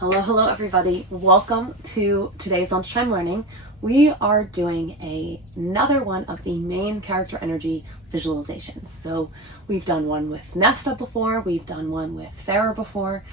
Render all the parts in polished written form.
Hello everybody. Welcome to today's lunchtime learning. We are doing another one of the main character energy visualizations. So we've done one with Nesta before, we've done one with Farah before,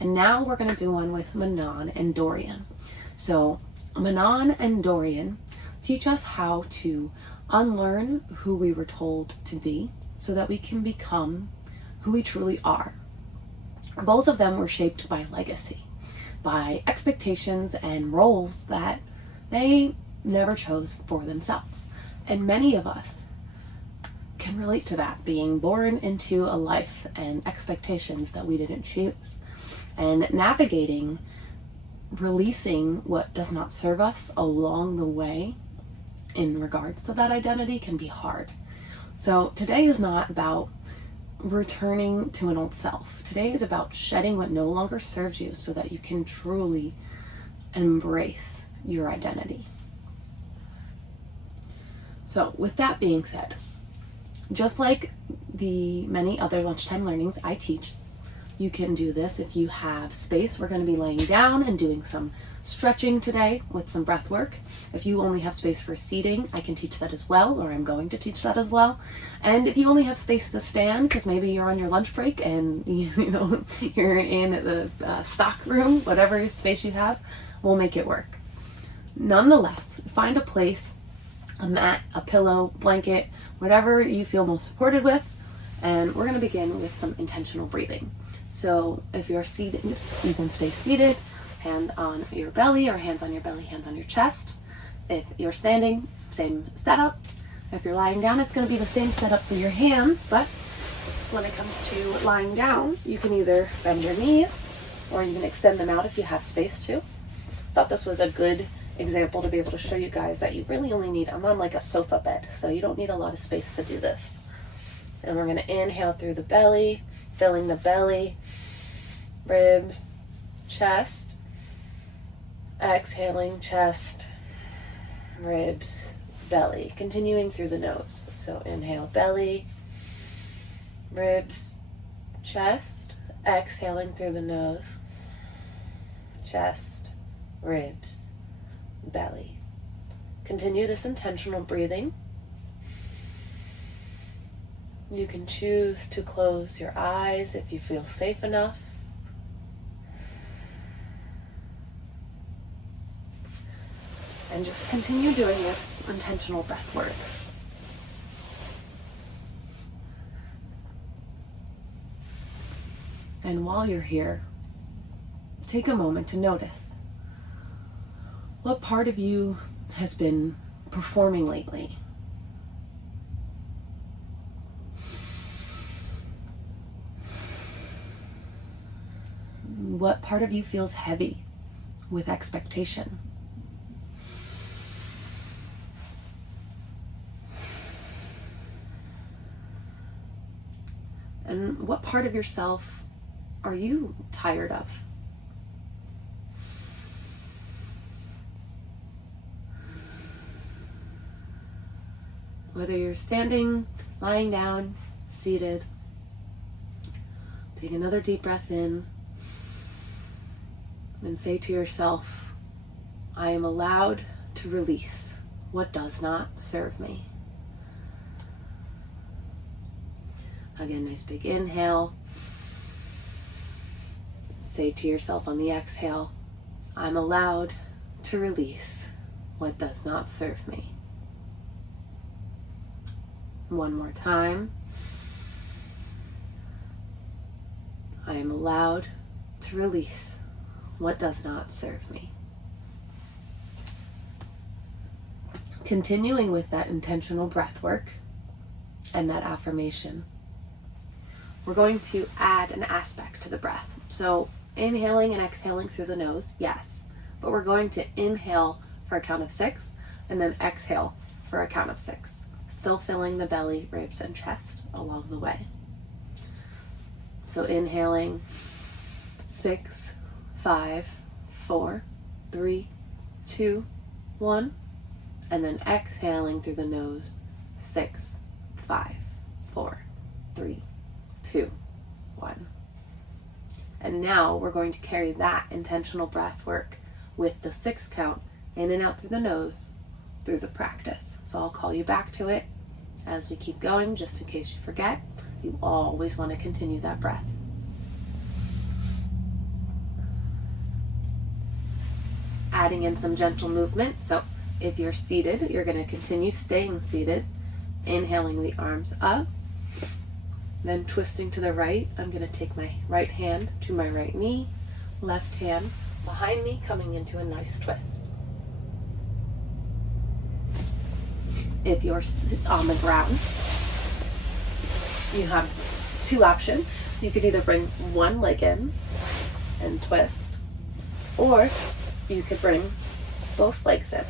and now we're going to do one with Manon and Dorian. So Manon and Dorian teach us how to unlearn who we were told to be so that we can become who we truly are. Both of them were shaped by legacy, by expectations and roles that they never chose for themselves. And many of us can relate to that, being born into a life and expectations that we didn't choose, and navigating, releasing what does not serve us along the way in regards to that identity can be hard. So today is not about returning to an old self. Today is about shedding what no longer serves you so that you can truly embrace your identity. So with that being said, just like the many other lunchtime learnings I teach, you can do this if you have space. We're going to be laying down and doing some stretching today with some breath work. If you only have space for seating, I can teach that as well, or I'm going to teach that as well. And if you only have space to stand, because maybe you're on your lunch break and you're in the stock room, whatever space you have, we'll make it work. Nonetheless, find a place, a mat, a pillow, blanket, whatever you feel most supported with, and we're going to begin with some intentional breathing. So if you're seated, you can stay seated, hand on your belly or hands on your belly, hands on your chest. If you're standing, same setup. If you're lying down, it's going to be the same setup for your hands, but when it comes to lying down, you can either bend your knees or you can extend them out if you have space to. Thought this was a good example to be able to show you guys that you really only need, I'm on like a sofa bed, so you don't need a lot of space to do this. And we're going to inhale through the belly, filling the belly, ribs, chest. Exhaling, chest, ribs, belly. Continuing through the nose. So inhale, belly, ribs, chest. Exhaling through the nose, chest, ribs, belly. Continue this intentional breathing. You can choose to close your eyes if you feel safe enough. And just continue doing this intentional breath work. And while you're here, take a moment to notice what part of you has been performing lately. What part of you feels heavy with expectation? And what part of yourself are you tired of? Whether you're standing, lying down, seated, take another deep breath in and say to yourself, I am allowed to release what does not serve me. Again, nice big inhale. Say to yourself on the exhale, I'm allowed to release what does not serve me. One more time. I am allowed to release what does not serve me. Continuing with that intentional breath work and that affirmation, we're going to add an aspect to the breath. So inhaling and exhaling through the nose, yes, but we're going to inhale for a count of 6 and then exhale for a count of 6, still filling the belly, ribs, and chest along the way. So inhaling 6, 5, 4, 3, 2, 1, and then exhaling through the nose, 6, 5, 4, 3, 2, 1. And now we're going to carry that intentional breath work with the 6 count in and out through the nose through the practice. So I'll call you back to it as we keep going, just in case you forget. You always want to continue that breath. Adding in some gentle movement. So if you're seated, you're going to continue staying seated, inhaling the arms up, then twisting to the right. I'm going to take my right hand to my right knee, left hand behind me, coming into a nice twist. If you're on the ground, you have 2 options. You could either bring one leg in and twist, or you could bring both legs in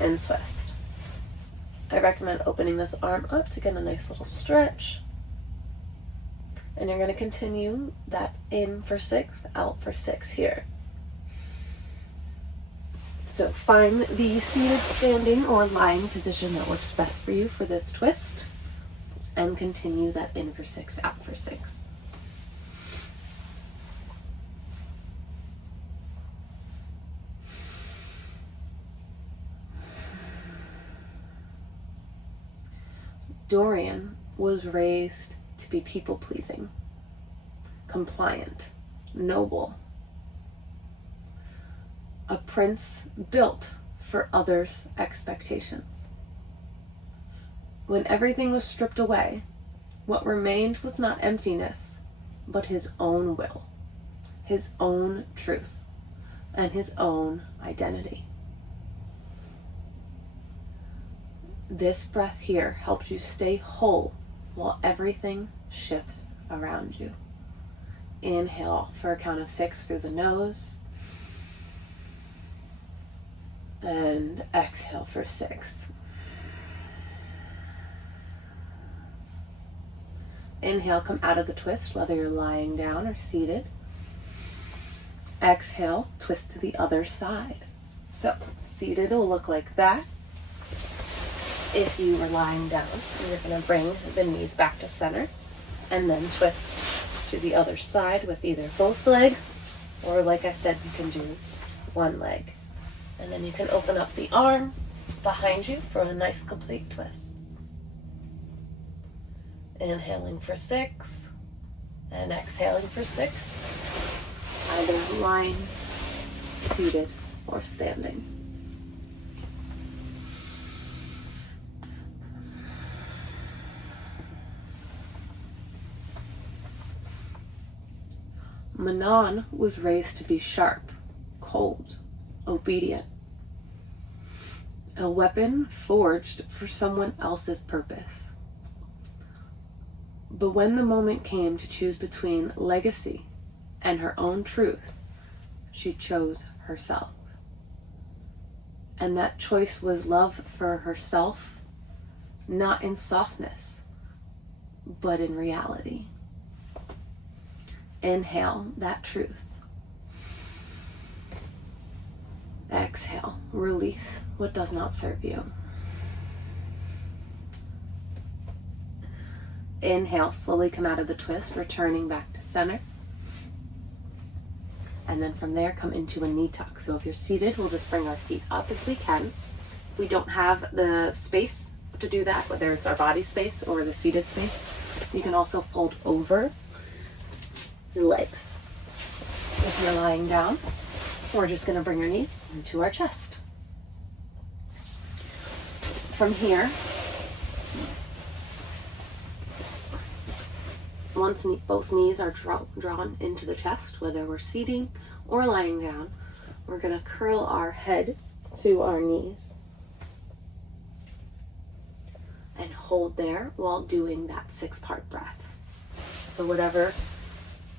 and twist. I recommend opening this arm up to get a nice little stretch. And you're going to continue that in for 6, out for 6 here. So find the seated, standing, or lying position that works best for you for this twist, and continue that in for 6, out for 6. Dorian was raised to be people-pleasing, compliant, noble. A prince built for others' expectations. When everything was stripped away, what remained was not emptiness, but his own will, his own truth, and his own identity. This breath here helps you stay whole while everything shifts around you. Inhale for a count of 6 through the nose. And exhale for 6. Inhale, come out of the twist, whether you're lying down or seated. Exhale, twist to the other side. So, seated will look like that. If you were lying down, you're going to bring the knees back to center and then twist to the other side with either both legs, or like I said, you can do one leg. And then you can open up the arm behind you for a nice complete twist. Inhaling for 6 and exhaling for 6, either lying, seated, or standing. Manon was raised to be sharp, cold, obedient. A weapon forged for someone else's purpose. But when the moment came to choose between legacy and her own truth, she chose herself. And that choice was love for herself, not in softness, but in reality. Inhale that truth. Exhale, release what does not serve you. Inhale, slowly come out of the twist, returning back to center. And then from there, come into a knee tuck. So if you're seated, we'll just bring our feet up if we can. If we don't have the space to do that, whether it's our body space or the seated space, you can also fold over your legs. If you're lying down, we're just going to bring your knees into our chest. From here, once both knees are drawn into the chest, whether we're seating or lying down, we're going to curl our head to our knees and hold there while doing that 6-part breath. So whatever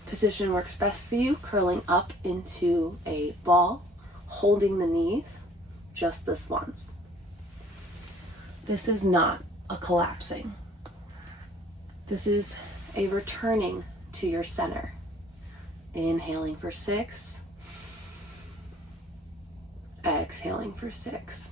position works best for you, curling up into a ball, holding the knees, just this once. This is not a collapsing. This is a returning to your center. Inhaling for 6, exhaling for 6.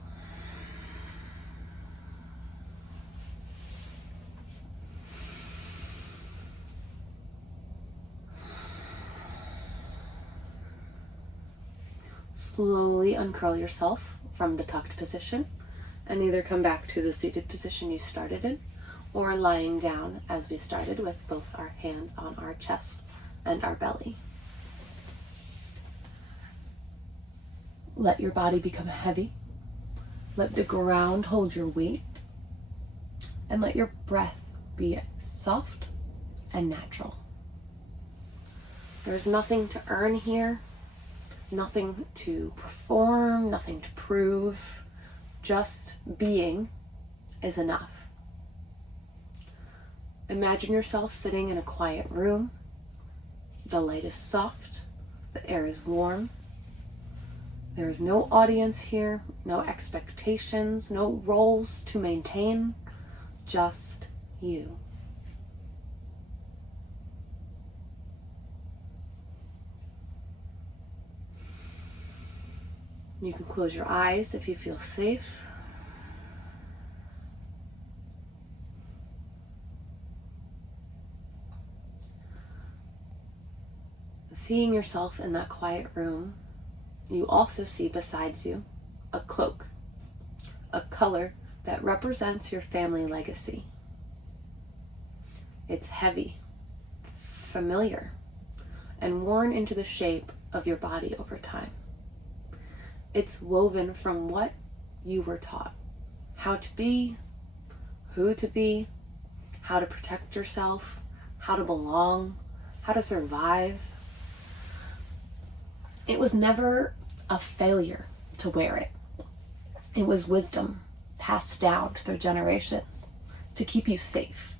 slowly uncurl yourself from the tucked position and either come back to the seated position you started in, or lying down as we started with both our hands on our chest and our belly. Let your body become heavy. Let the ground hold your weight. And let your breath be soft and natural. There's nothing to earn here, nothing to perform, nothing to prove. Just being is enough. Imagine yourself sitting in a quiet room. The light is soft, the air is warm. There is no audience here, no expectations, no roles to maintain, just you. You can close your eyes if you feel safe. Seeing yourself in that quiet room, you also see besides you a cloak, a color that represents your family legacy. It's heavy, familiar, and worn into the shape of your body over time. It's woven from what you were taught, how to be, who to be, how to protect yourself, how to belong, how to survive. It was never a failure to wear it. It was wisdom passed down through generations to keep you safe.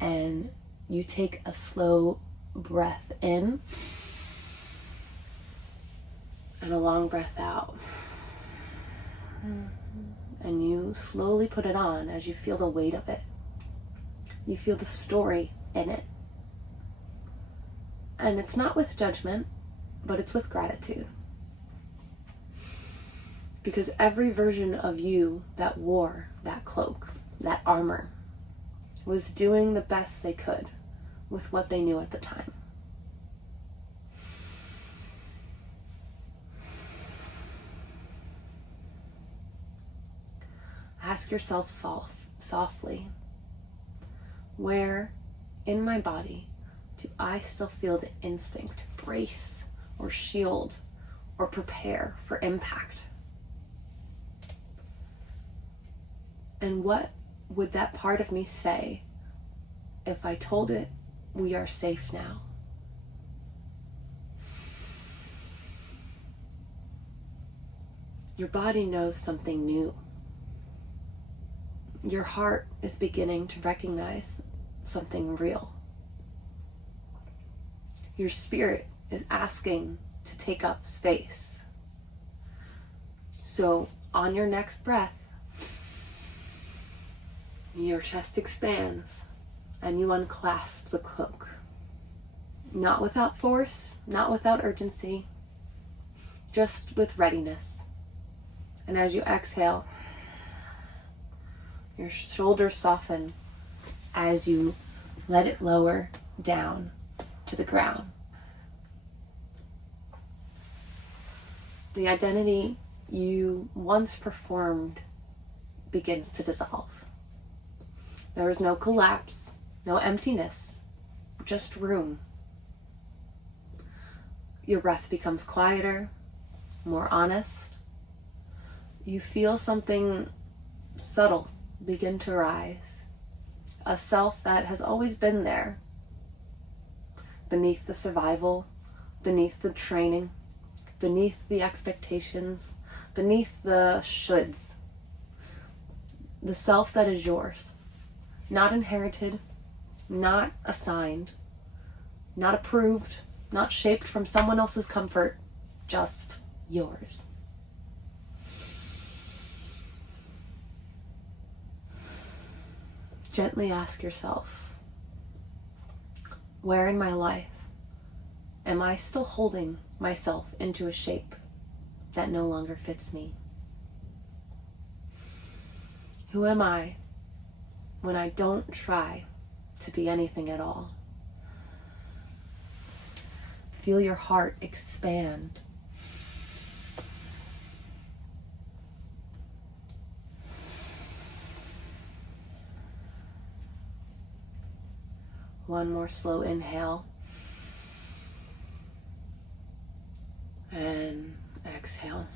And you take a slow breath in and a long breath out. And you slowly put it on as you feel the weight of it. You feel the story in it. And it's not with judgment, but it's with gratitude. Because every version of you that wore that cloak, that armor, was doing the best they could with what they knew at the time. Ask yourself softly, where in my body do I still feel the instinct to brace or shield or prepare for impact? And what would that part of me say if I told it, we are safe now? Your body knows something new. Your heart is beginning to recognize something real. Your spirit is asking to take up space. So on your next breath, your chest expands and you unclasp the cloak. Not without force, not without urgency, just with readiness. And as you exhale, your shoulders soften as you let it lower down to the ground. The identity you once performed begins to dissolve. There is no collapse, no emptiness, just room. Your breath becomes quieter, more honest. You feel something subtle begin to rise, a self that has always been there, beneath the survival, beneath the training, beneath the expectations, beneath the shoulds. The self that is yours, not inherited, not assigned, not approved, not shaped from someone else's comfort, just yours. Gently ask yourself, where in my life am I still holding myself into a shape that no longer fits me? Who am I when I don't try to be anything at all? Feel your heart expand. One more slow inhale. And exhale.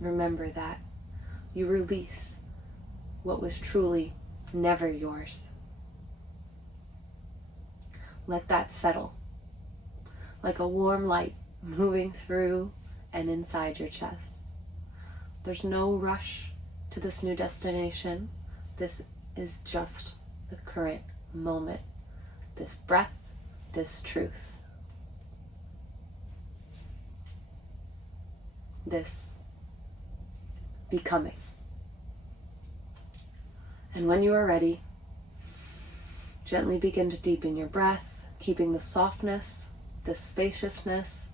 Remember that you release what was truly never yours. Let that settle like a warm light moving through and inside your chest. There's no rush to this new destination. This is just the current moment. This breath, this truth. This becoming. And when you are ready, gently begin to deepen your breath, keeping the softness, the spaciousness,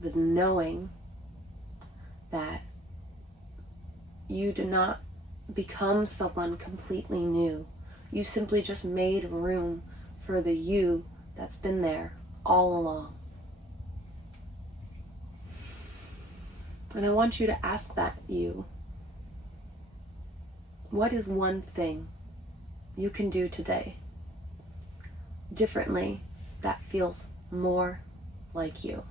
the knowing that you do not become someone completely new. You simply just made room for the you that's been there all along. And I want you to ask that you, what is one thing you can do today differently that feels more like you?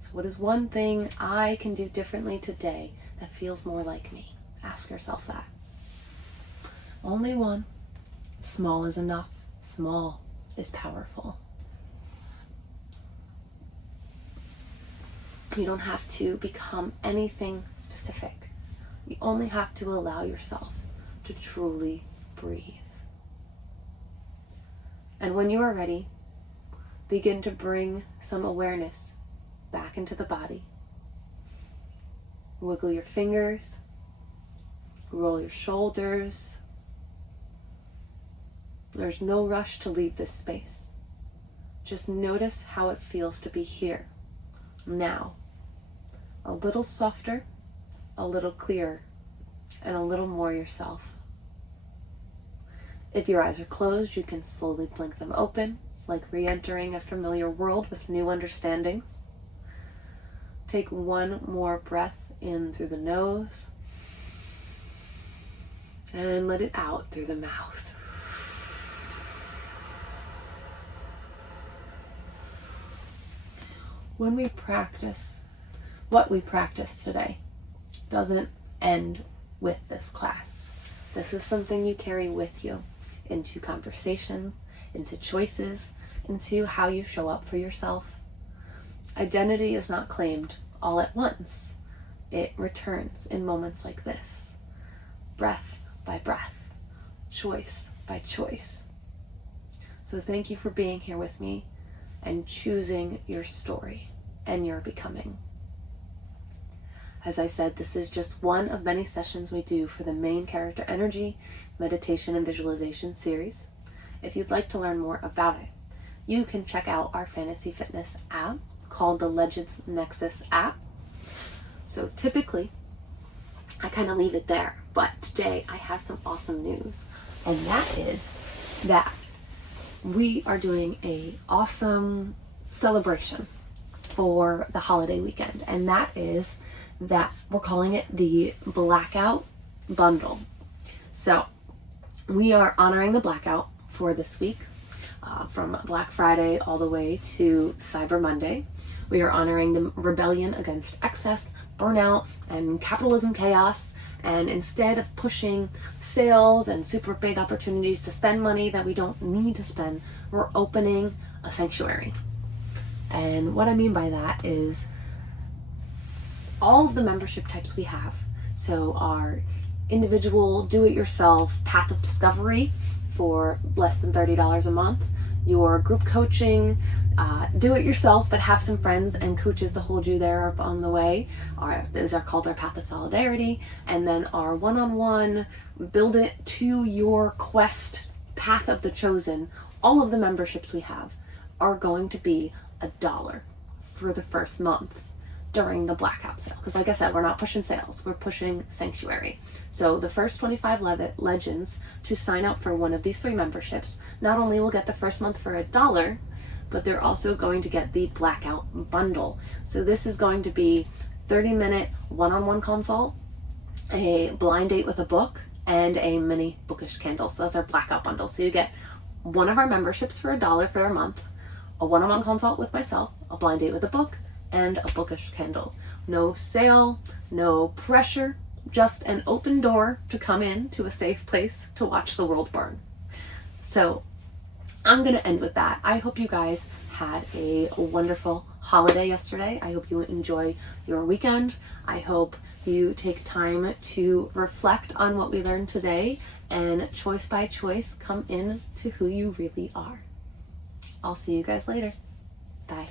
So what is one thing I can do differently today that feels more like me? Ask yourself that. Only one. Small is enough. Small is powerful. You don't have to become anything specific. You only have to allow yourself to truly breathe. And when you are ready, begin to bring some awareness back into the body. Wiggle your fingers, roll your shoulders. There's no rush to leave this space. Just notice how it feels to be here, now. A little softer, a little clearer, and a little more yourself. If your eyes are closed, you can slowly blink them open, like re-entering a familiar world with new understandings. Take one more breath in through the nose, and let it out through the mouth. When we practice what we practice today doesn't end with this class. This is something you carry with you into conversations, into choices, into how you show up for yourself. Identity is not claimed all at once. It returns in moments like this, breath by breath, choice by choice. So thank you for being here with me and choosing your story and your becoming. As I said, this is just one of many sessions we do for the main character energy, meditation, and visualization series. If you'd like to learn more about it, you can check out our fantasy fitness app called the Legends Nexus app. So typically, I kind of leave it there, but today I have some awesome news, and that is that we are doing an awesome celebration for the holiday weekend, and that is that we're calling it the Blackout Bundle. So we are honoring the blackout for this week, from Black Friday all the way to Cyber Monday. We are honoring the rebellion against excess, burnout, and capitalism chaos. And instead of pushing sales and super big opportunities to spend money that we don't need to spend, we're opening a sanctuary. And what I mean by that is all of the membership types we have. So our individual do-it-yourself path of discovery for less than $30 a month, your group coaching, do it yourself but have some friends and coaches to hold you there up on the way, those are called our path of solidarity. And then our one-on-one build it to your quest path of the chosen. All of the memberships we have are going to be $1 for the first month during the blackout sale, because like I said, we're not pushing sales, we're pushing sanctuary. So the first 25 legends to sign up for one of these 3 memberships not only will get the first month for $1, but they're also going to get the Blackout Bundle. So this is going to be 30-minute one-on-one consult, a blind date with a book, and a mini bookish candle. So that's our blackout bundle. So you get one of our memberships for $1 for a month, a one-on-one consult with myself, a blind date with a book, and a bookish candle. No sale, no pressure, just an open door to come in to a safe place to watch the world burn. So I'm going to end with that. I hope you guys had a wonderful holiday yesterday. I hope you enjoy your weekend. I hope you take time to reflect on what we learned today and choice by choice come in to who you really are. I'll see you guys later. Bye.